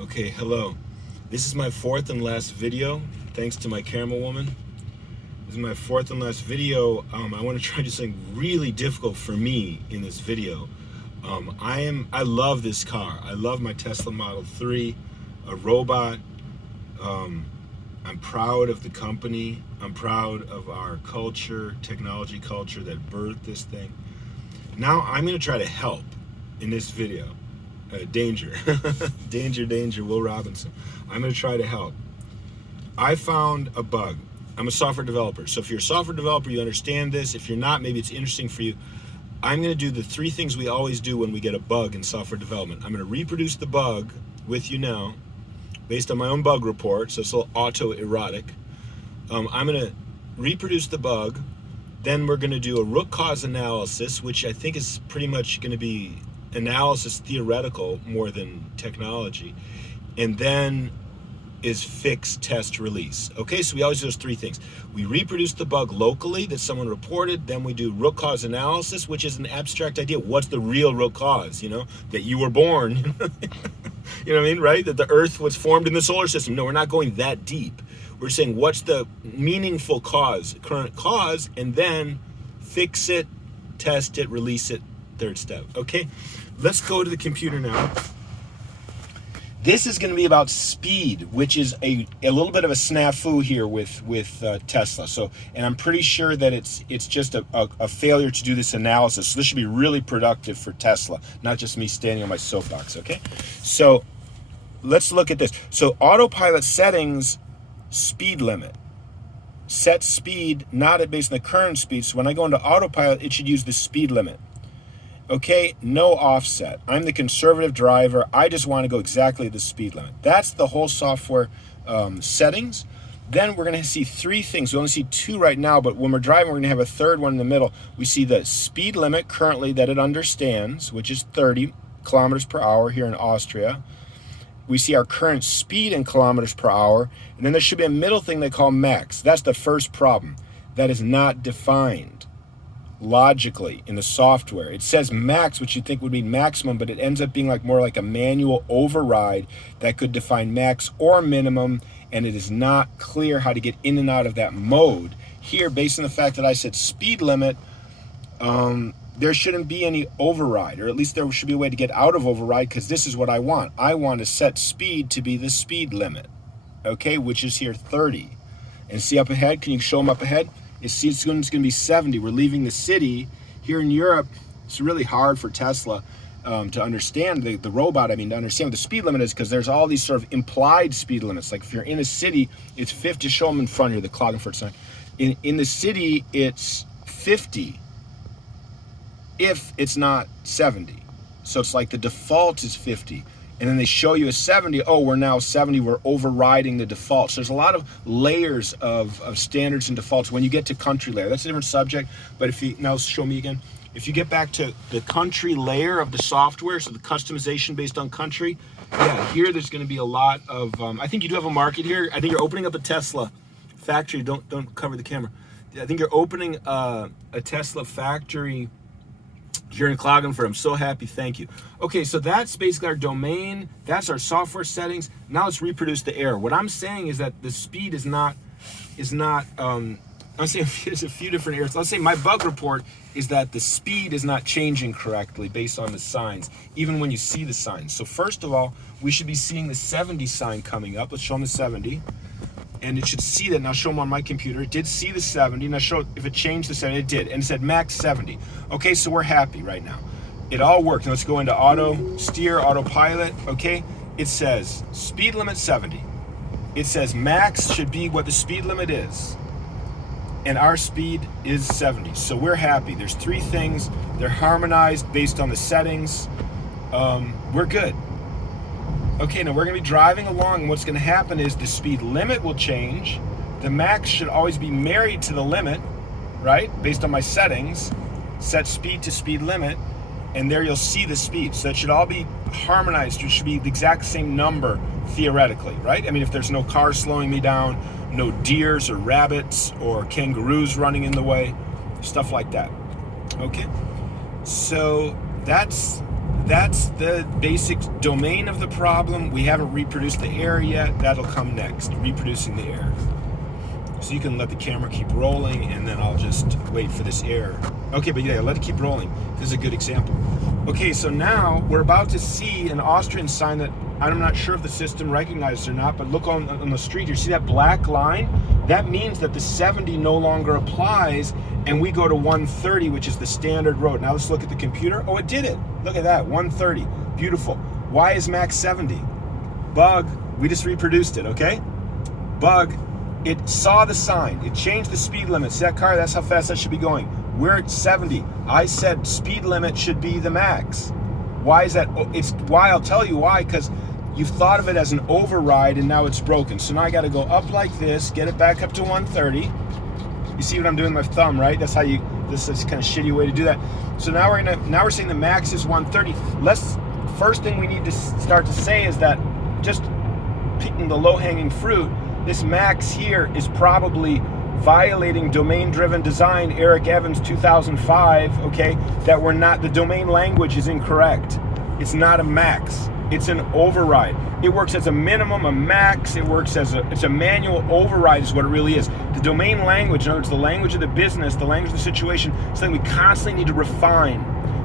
Okay, hello. This is my fourth and last video, thanks to my camera woman. This is my fourth and last video. I want to try to do something really difficult for me in this video. I love this car. I love my Tesla Model 3, a robot. I'm proud of the company. I'm proud of our culture, technology culture that birthed this thing. Now I'm going to try to help in this video. Danger, danger, Will Robinson. I'm going to try to help. I found a bug. I'm a software developer. So if you're a software developer, you understand this. If you're not, maybe it's interesting for you. I'm going to do the three things we always do when we get a bug in software development. I'm going to reproduce the bug with you now based on my own bug report. So it's a little autoerotic. I'm going to reproduce the bug. Then we're going to do a root cause analysis, which I think is pretty much going to be analysis theoretical more than technology, and then is fix, test, release. Okay, so we always do those three things. We reproduce the bug locally that someone reported, then we do root cause analysis, which is an abstract idea. What's the real root cause? That you were born. You know what I mean, right? That the earth was formed in the solar system. No, we're not going that deep. We're saying what's the meaningful cause, current cause, and then fix it, test it, release it, third step. Okay, let's go to the computer now. This is going to be about speed, which is a little bit of a snafu here with Tesla. So, and I'm pretty sure that it's just a failure to do this analysis. So this should be really productive for Tesla, not just me standing on my soapbox. Okay, so let's look at this. So autopilot settings, speed limit. Set speed not based on the current speed. So when I go into autopilot, it should use the speed limit. Okay, no offset. I'm the conservative driver. I just want to go exactly the speed limit. That's the whole software settings. Then we're going to see three things. We only see two right now, but when we're driving, we're going to have a third one in the middle. We see the speed limit currently that it understands, which is 30 kilometers per hour here in Austria. We see our current speed in kilometers per hour, and then there should be a middle thing they call max. That's the first problem. That is not defined logically in the software. It says max, which you think would be maximum, but it ends up being more like a manual override that could define max or minimum, and it is not clear how to get in and out of that mode. Here, based on the fact that I said speed limit, there shouldn't be any override, or at least there should be a way to get out of override, because this is what I want. I want to set speed to be the speed limit, okay, which is here 30. And see up ahead, can you show them up ahead? You see it's going to be 70. We're leaving the city. Here in Europe, it's really hard for Tesla to understand, the robot, to understand what the speed limit is, because there's all these sort of implied speed limits. Like if you're in a city, it's 50, show them in front here, the Klagenfurt sign. In the city, it's 50 if it's not 70. So it's like the default is 50. And then they show you a 70, oh, we're now 70, we're overriding the default. So there's a lot of layers of standards and defaults when you get to country layer. That's a different subject, but if you, now show me again. If you get back to the country layer of the software, so the customization based on country, yeah, here there's gonna be a lot of, I think you do have a market here. I think you're opening up a Tesla factory, don't cover the camera. I think you're opening a Tesla factory here in Klagenfurt. I'm so happy, thank you. Okay, so that's basically our domain. That's our software settings. Now let's reproduce the error. What I'm saying is that the speed is not, I'm saying there's a few different errors. Let's say my bug report is that the speed is not changing correctly based on the signs, even when you see the signs. So first of all, we should be seeing the 70 sign coming up. Let's show them the 70. And it should see that. Now show them on my computer. It did see the 70. Now show if it changed the 70. It did. And it said max 70. Okay, so we're happy right now. It all worked. Now let's go into auto steer, autopilot. Okay, it says speed limit 70. It says max should be what the speed limit is. And our speed is 70. So we're happy. There's three things. They're harmonized based on the settings. We're good. Okay, now we're going to be driving along, and what's going to happen is the speed limit will change. The max should always be married to the limit, right? Based on my settings, set speed to speed limit, and there you'll see the speed. So that should all be harmonized. It should be the exact same number, theoretically, right? If there's no cars slowing me down, no deers or rabbits or kangaroos running in the way, stuff like that. Okay, so that's that's the basic domain of the problem. We haven't reproduced the error yet. That'll come next, reproducing the error. So you can let the camera keep rolling, and then I'll just wait for this error. Okay, but yeah, let it keep rolling. This is a good example. Okay, so now we're about to see an Austrian sign that I'm not sure if the system recognizes or not, but look on the street, you see that black line? That means that the 70 no longer applies, and we go to 130, which is the standard road. Now let's look at the computer. Oh, it did it. Look at that, 130. Beautiful. Why is max 70? Bug. We just reproduced it, okay? Bug. It saw the sign. It changed the speed limit. See that car? That's how fast that should be going. We're at 70. I said speed limit should be the max. Why is that? It's why. I'll tell you why. Because you've thought of it as an override, and now it's broken. So now I got to go up like this, get it back up to 130. You see what I'm doing with my thumb, right? That's how you. This is kind of shitty way to do that. So now we're saying the max is 130. First thing we need to start to say is that just picking the low-hanging fruit. This max here is probably violating domain-driven design, Eric Evans 2005, okay? That the domain language is incorrect. It's not a max, it's an override. It works as a minimum, a max, it's a manual override is what it really is. The domain language, in other words, the language of the business, the language of the situation, something we constantly need to refine.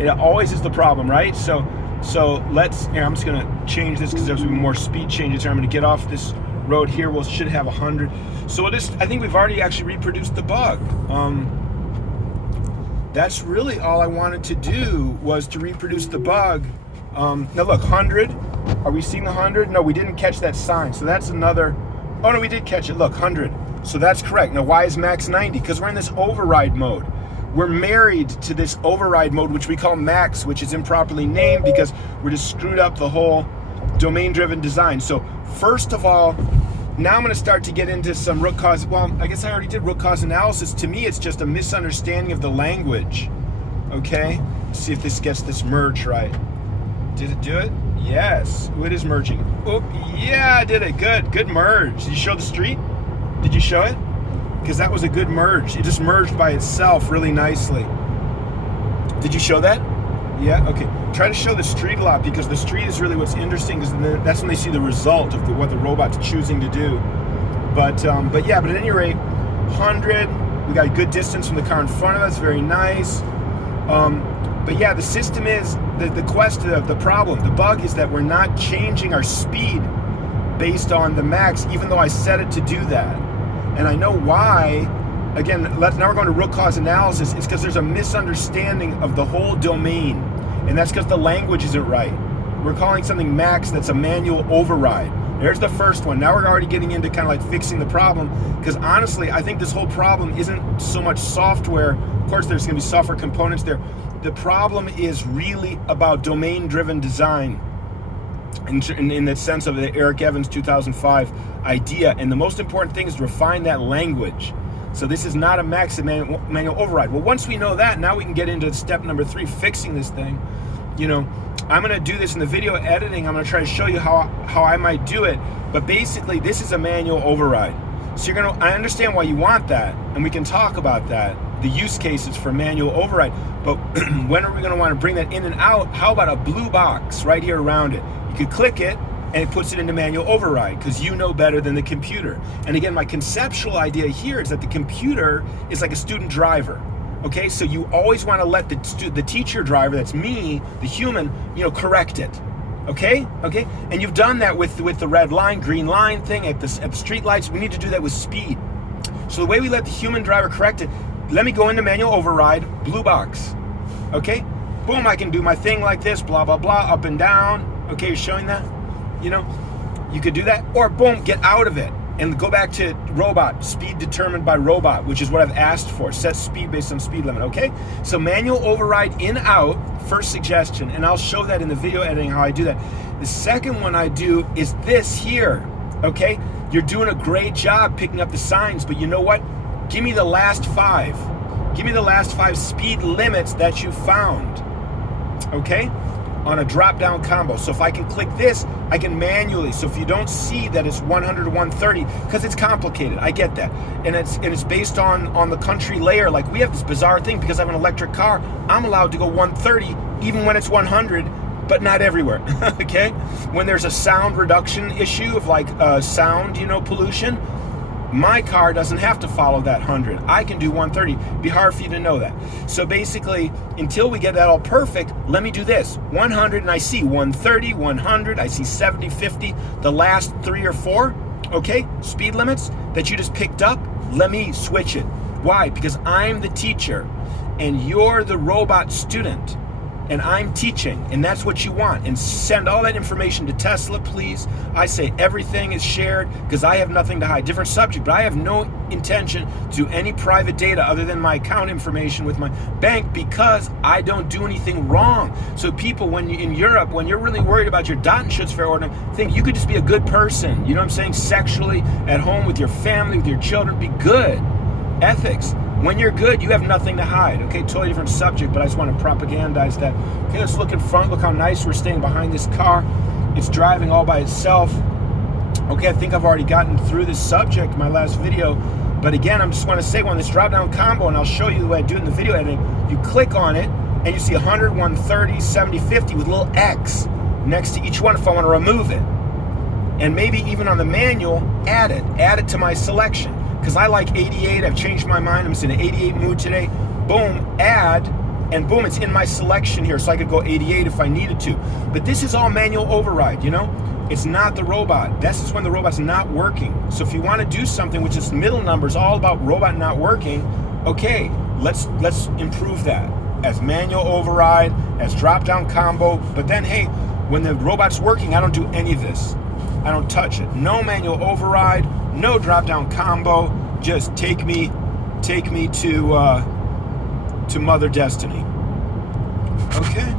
It always is the problem, right? So I'm just gonna change this because there's gonna be more speed changes here. I'm gonna get off this road here. We should have 100. So I think we've already actually reproduced the bug. That's really all I wanted to do was to reproduce the bug. Now look, 100. Are we seeing the 100? No, we didn't catch that sign. So that's another. Oh no, we did catch it. Look, 100. So that's correct. Now why is max 90? Because we're in this override mode. We're married to this override mode, which we call max, which is improperly named because we're just screwed up the whole domain-driven design. So first of all, now I'm going to start to get into some root cause. Well, I guess I already did root cause analysis. To me, it's just a misunderstanding of the language. Okay, let's see if this gets this merge right. Did it do it? Yes. Ooh, it is merging. Oh, yeah, I did it. Good merge. Did you show the street? Did you show it? Because that was a good merge. It just merged by itself really nicely. Did you show that? Yeah, okay. Try to show the street a lot because the street is really what's interesting because that's when they see the result of what the robot's choosing to do. But at any rate, 100. We got a good distance from the car in front of us. Very nice. But yeah, the system is the problem. The bug is that we're not changing our speed based on the max, even though I set it to do that. And I know why. Again, now we're going to root cause analysis. It's because there's a misunderstanding of the whole domain. And that's because the language isn't right. We're calling something max that's a manual override. There's the first one. Now we're already getting into kind of like fixing the problem. Because honestly, I think this whole problem isn't so much software. Of course, there's going to be software components there. The problem is really about domain-driven design. In the sense of the Eric Evans 2005 idea. And the most important thing is to refine that language. So this is not a max manual override. Well, once we know that, now we can get into step number 3, fixing this thing. You know, I'm going to do this in the video editing. I'm going to try to show you how I might do it. But basically, this is a manual override. So I understand why you want that, and we can talk about that, the use cases for manual override. But when are we going to want to bring that in and out? How about a blue box right here around it? You could click it, and it puts it into manual override because you know better than the computer. And again, my conceptual idea here is that the computer is like a student driver. Okay, so you always want to let the teacher driver, that's me, the human, correct it. Okay, and you've done that with the red line, green line thing at the street lights. We need to do that with speed. So the way we let the human driver correct it, let me go into manual override, blue box. Okay, boom, I can do my thing like this, blah blah blah, up and down. Okay, you're showing that. You could do that, or boom, get out of it and go back to robot, speed determined by robot, which is what I've asked for. Set speed based on speed limit, okay? So manual override in, out, first suggestion, and I'll show that in the video editing how I do that. The second one I do is this here, okay? You're doing a great job picking up the signs, but you know what? Give me the last 5. Give me the last 5 speed limits that you found, okay? On a drop-down combo. So if I can click this, I can manually. So if you don't see that it's 100 to 130, because it's complicated, I get that, and it's based on the country layer. Like we have this bizarre thing because I have an electric car. I'm allowed to go 130 even when it's 100 but not everywhere. Okay, when there's a sound reduction issue of like sound, pollution, my car doesn't have to follow that 100. I can do 130. It'd be hard for you to know that. So basically, until we get that all perfect, let me do this. 100, and I see 130, 100, I see 70, 50, the last 3 or 4, okay, speed limits that you just picked up, let me switch it. Why? Because I'm the teacher, and you're the robot student. And I'm teaching, and that's what you want. And send all that information to Tesla, please. I say everything is shared because I have nothing to hide. Different subject, but I have no intention to do any private data other than my account information with my bank because I don't do anything wrong. So people, when you in Europe, when you're really worried about your Datenschutzverordnung, think you could just be a good person. You know what I'm saying? Sexually, at home, with your family, with your children, be good. Ethics. When you're good, you have nothing to hide. Okay, totally different subject, but I just want to propagandize that. Okay, let's look in front. Look how nice we're staying behind this car. It's driving all by itself. Okay, I think I've already gotten through this subject in my last video. But again, I just want to say on this drop-down combo, and I'll show you the way I do it in the video editing. You click on it, and you see 100, 130, 70, 50 with a little X next to each one if I want to remove it. And maybe even on the manual, add it to my selection. Because I like 88, I've changed my mind, I'm in an 88 mood today. Boom, add, and boom, it's in my selection here, so I could go 88 if I needed to. But this is all manual override, It's not the robot. This is when the robot's not working. So if you want to do something which is middle numbers, all about robot not working, okay, let's improve that. As manual override, as drop-down combo, but then hey, when the robot's working, I don't do any of this. I don't touch it. No manual override, no drop-down combo. Just take me to Mother Destiny. Okay.